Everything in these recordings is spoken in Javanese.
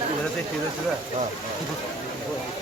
我在这里着吃饭啊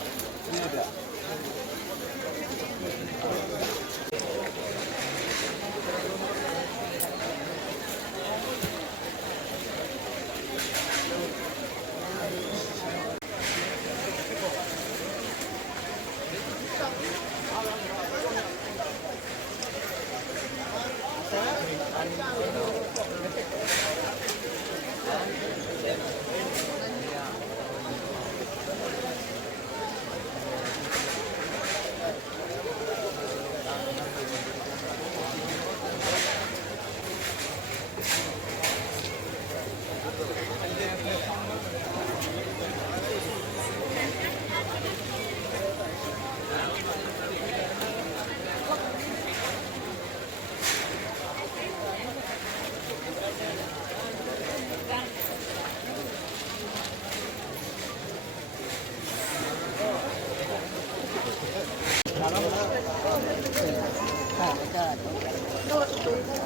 Obrigado.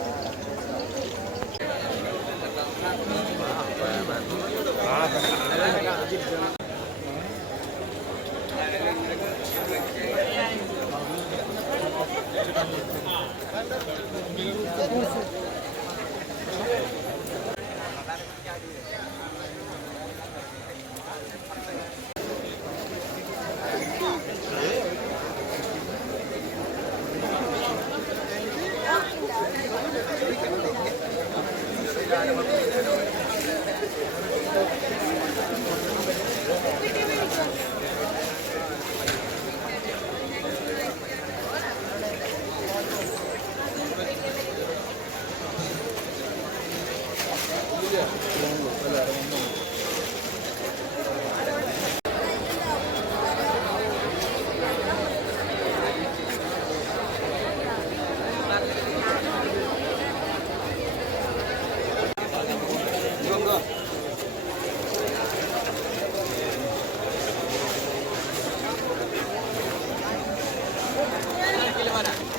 cámara.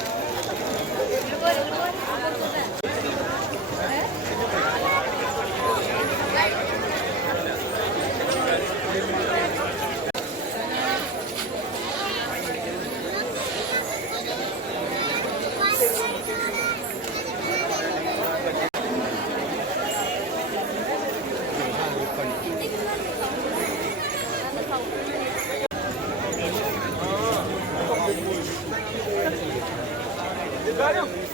Yeah.